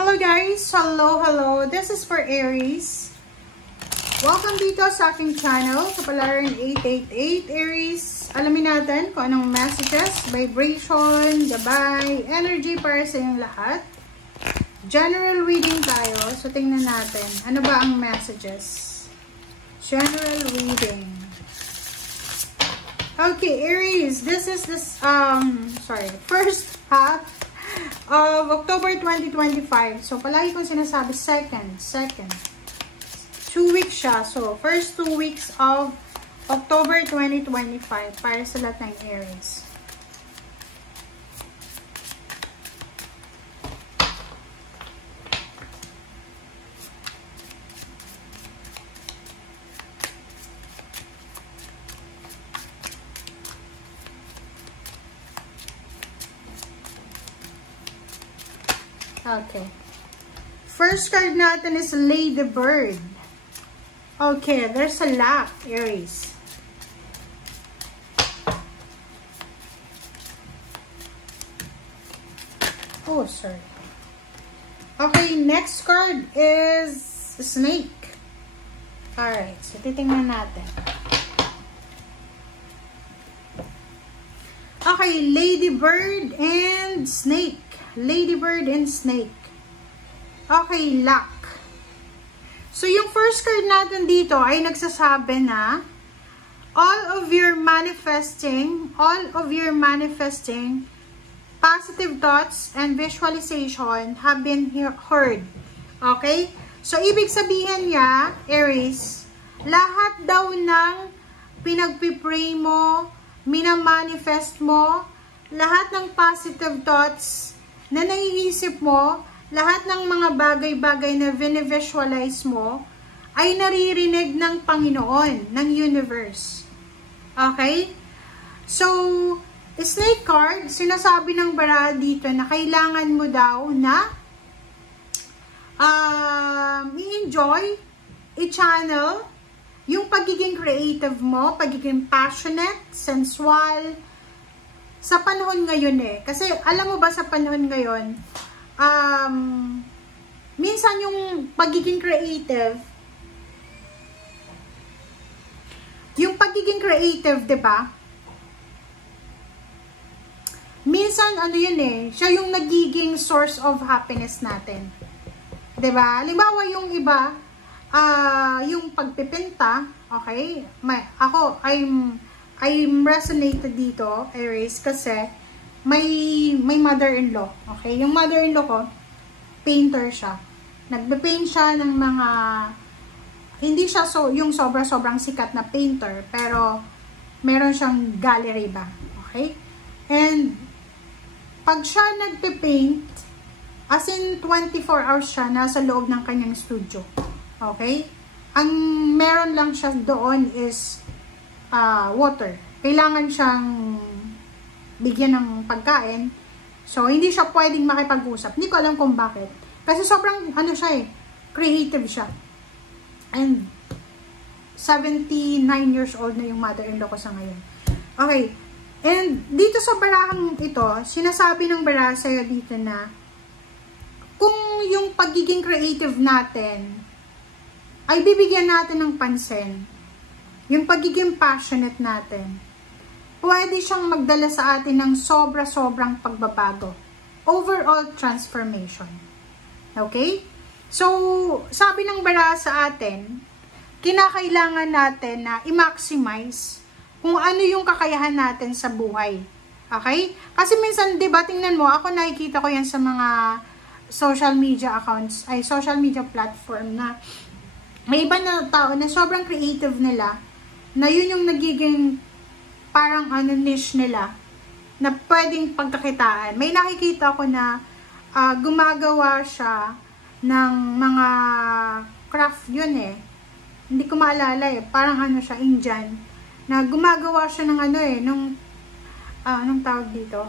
Hello guys! Hello! This is for Aries. Welcome dito sa aking channel, Kapalaran 888 Aries. Alamin natin kung anong messages, vibration, gabay, energy para sa inyong lahat. General reading tayo. So tingnan natin. Ano ba ang messages? General reading. Okay, Aries, this is first half of October 2025. So, palagi kong sinasabi, second. 2 weeks siya. So, first 2 weeks of October 2025 para sa lahat ng Aries. Okay. First card natin is Lady Bird. Okay, there's a lack, Aries. Oh, sorry. Okay, next card is Snake. Alright, so titingnan natin. Okay, Lady Bird and Snake. Lady Bird and Snake. Okay, luck. So, yung first card natin dito ay nagsasabi na all of your manifesting positive thoughts and visualization have been heard. Okay? So, ibig sabihin niya, Aries, lahat daw ng pinagpipray mo, minamanifest mo, lahat ng positive thoughts na naiisip mo, lahat ng mga bagay-bagay na visualize mo, ay naririnig ng Panginoon, ng universe. Okay? So, Snake card, sinasabi ng bara dito na kailangan mo daw na i-enjoy, i-channel, yung pagiging creative mo, pagiging passionate, sensual, sa panahon ngayon Kasi, alam mo ba sa panahon ngayon, minsan yung pagiging creative, diba? Minsan, siya yung nagiging source of happiness natin. Diba? Halimbawa, yung iba, yung pagpipinta, okay? I'm resonated dito, Aries, kasi may mother-in-law. Okay? Yung mother-in-law ko, painter siya. Nagbe-paint siya ng mga, hindi siya yung sobrang sikat na painter, pero meron siyang gallery ba. Okay? And, pag siya nagbe-paint, as in 24 hours siya, nasa loob ng kanyang studio. Okay? Ang meron lang siya doon is water. Kailangan siyang bigyan ng pagkain. So, hindi siya pwedeng makipag-usap. Hindi ko alam kung bakit. Kasi sobrang, creative siya. And, 79 years old na yung mother-in-law ko sa ngayon. Okay. And, dito sa barahang ito, sinasabi ng baraha sa'yo dito na, kung yung pagiging creative natin, ay bibigyan natin ng pansin, yung pagiging passionate natin, pwede siyang magdala sa atin ng sobra-sobrang pagbabago. Overall transformation. Okay? So, sabi ng bara sa atin, kinakailangan natin na i-maximize kung ano yung kakayahan natin sa buhay. Okay? Kasi minsan, diba, tingnan mo, ako nakikita ko yan sa mga social media accounts, social media platform na may iba na tao na sobrang creative nila, na yun yung nagiging parang niche nila na pwedeng pagkakitaan. May nakikita ko na gumagawa siya ng mga craft yun Hindi ko maalala Parang siya, Indian. Na gumagawa siya ng anong tawag dito?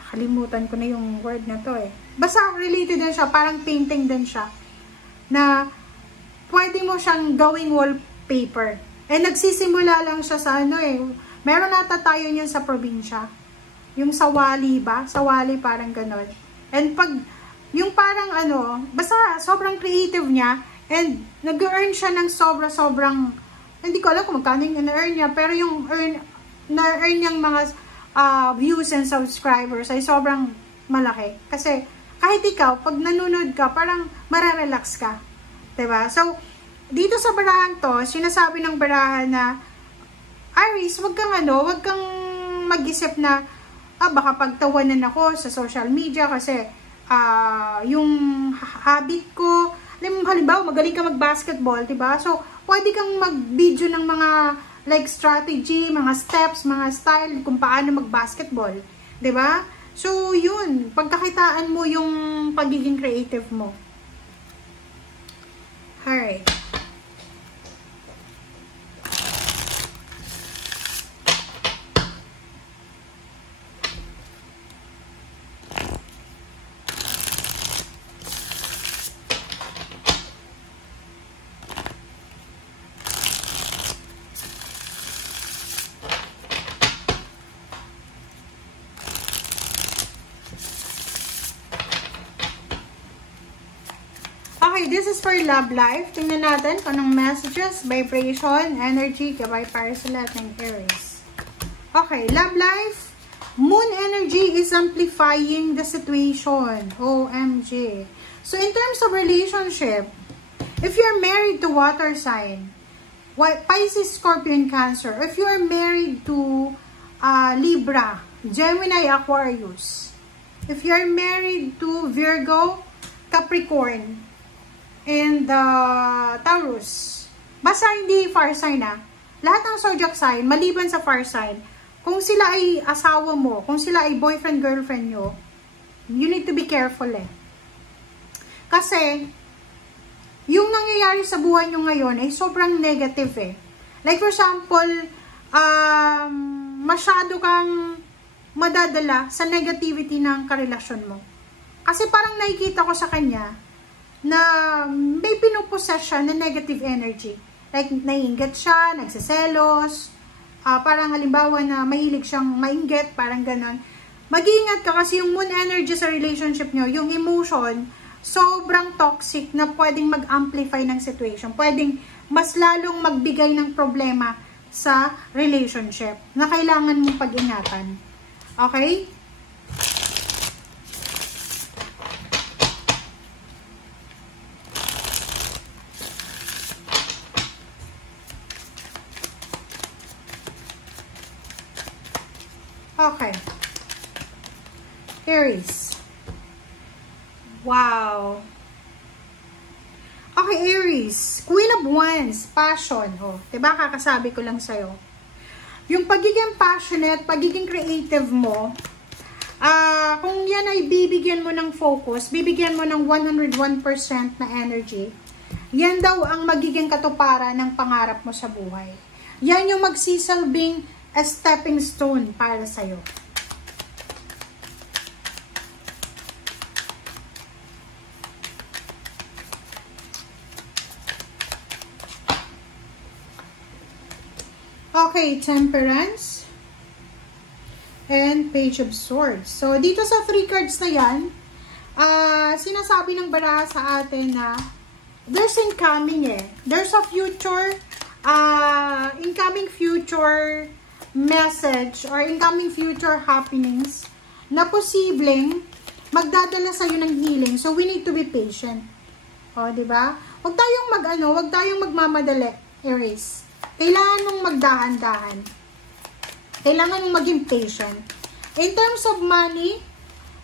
Nakalimutan ko na yung word na to Basta related din siya, parang painting din siya. Na pwede mo siyang gawing wallpaper. Nagsisimula lang siya sa meron nata tayo niyan sa probinsya. Yung sawali ba? Sawali parang ganon. And pag, yung parang basta sobrang creative niya, and nag-earn siya ng sobrang, hindi ko alam kung magkano yung na-earn niya, pero yung na-earn niyang mga views and subscribers ay sobrang malaki. Kasi, kahit ikaw, pag nanonood ka, parang mararelax ka. Diba? So, dito sa barahan to, sinasabi ng barahan na, Aries, wag kang mag-isip na, baka pagtawanan ako sa social media kasi yung habit ko, halimbawa, magaling ka mag-basketball, diba? So, pwede kang mag-video ng mga like strategy, mga steps, mga style kung paano mag-basketball, diba? So, yun, pagkakitaan mo yung pagiging creative mo. Alright. Okay, this is for love life. Tingnan natin kung anong messages, vibration, energy, gabay para sa lahat ng Aries. Okay, love life. Moon energy is amplifying the situation. OMG. So, in terms of relationship, if you're married to water sign, Pisces, Scorpion, Cancer, if you're married to Libra, Gemini, Aquarius, if you're married to Virgo, Capricorn, and Taurus. Basta hindi fire sign lahat ng zodiac sign, maliban sa fire sign, kung sila ay asawa mo, kung sila ay boyfriend, girlfriend nyo, you need to be careful Kasi, yung nangyayari sa buhay nyo ngayon ay sobrang negative Like for example, masyado kang madadala sa negativity ng karelasyon mo. Kasi parang nakikita ko sa kanya, na may pinupossess siya na negative energy. Like, naiinggit siya, nagsiselos, parang halimbawa na mahilig siyang mainggit, parang ganon. Mag-iingat ka kasi yung moon energy sa relationship nyo, yung emotion, sobrang toxic na pwedeng mag-amplify ng situation. Pwedeng mas lalong magbigay ng problema sa relationship na kailangan mong pag-ingatan. Okay? Okay. Aries. Wow. Okay, Aries. Queen of Wands. Passion. Diba? Kakasabi ko lang sa'yo. Yung pagiging passionate, pagiging creative mo, kung yan ay bibigyan mo ng focus, bibigyan mo ng 101% na energy, yan daw ang magiging katuparan ng pangarap mo sa buhay. Yan yung magsisilbing a stepping stone para sa'yo. Okay, Temperance and Page of Swords. So, dito sa 3 cards na yan, sinasabi ng baraha sa atin na there's incoming There's a future, incoming future message or incoming future happenings na posibleng magdadala sa iyo ng healing. So we need to be patient. Di ba? Huwag tayong magmamadali, Aries. Kailangan mong magdahan-dahan. Kailangan mong maging patient. In terms of money,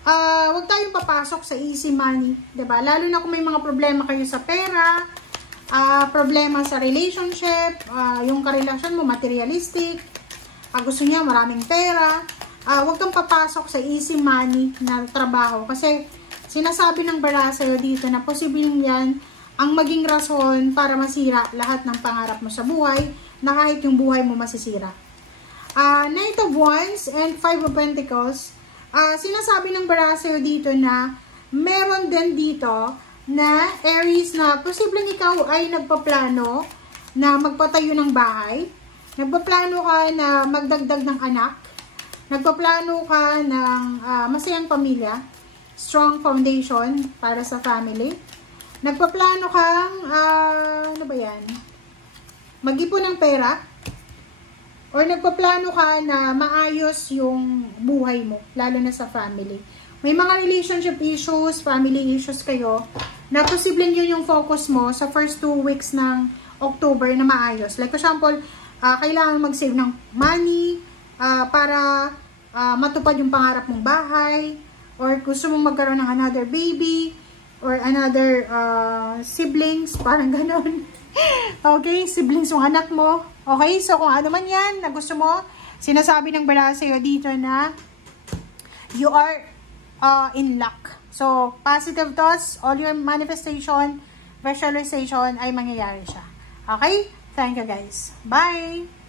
huwag tayong papasok sa easy money, 'di ba? Lalo na kung may mga problema kayo sa pera, problema sa relationship, yung karelasyon mo materialistic, gusto niya maraming pera, huwag kang papasok sa easy money na trabaho. Kasi sinasabi ng baraha sa'yo dito na posibleng yan ang maging rason para masira lahat ng pangarap mo sa buhay, na kahit yung buhay mo masisira. Knight of Wands and 5 of Pentacles, sinasabi ng baraha sa'yo dito na meron din dito na Aries na posibleng ikaw ay nagpaplano na magpatayo ng bahay. Nagpaplano ka na magdagdag ng anak. Nagpaplano ka ng masayang pamilya. strong foundation para sa family. Nagpaplano kang, ano ba yan? Mag-ipon ng pera. Or nagpaplano ka na maayos yung buhay mo, lalo na sa family. May mga relationship issues, family issues kayo, na posibleng yun yung focus mo sa first 2 weeks ng October na maayos. Like for example, kailangan mag-save ng money para matupad yung pangarap mong bahay, or gusto mong magkaroon ng another baby, or another siblings, parang ganon. Okay, siblings yung anak mo. Okay, so kung ano man yan na gusto mo, sinasabi ng bala sa'yo dito na you are in luck. So, positive thoughts, all your manifestation, visualization ay mangyayari siya. Okay? Thank you guys. Bye!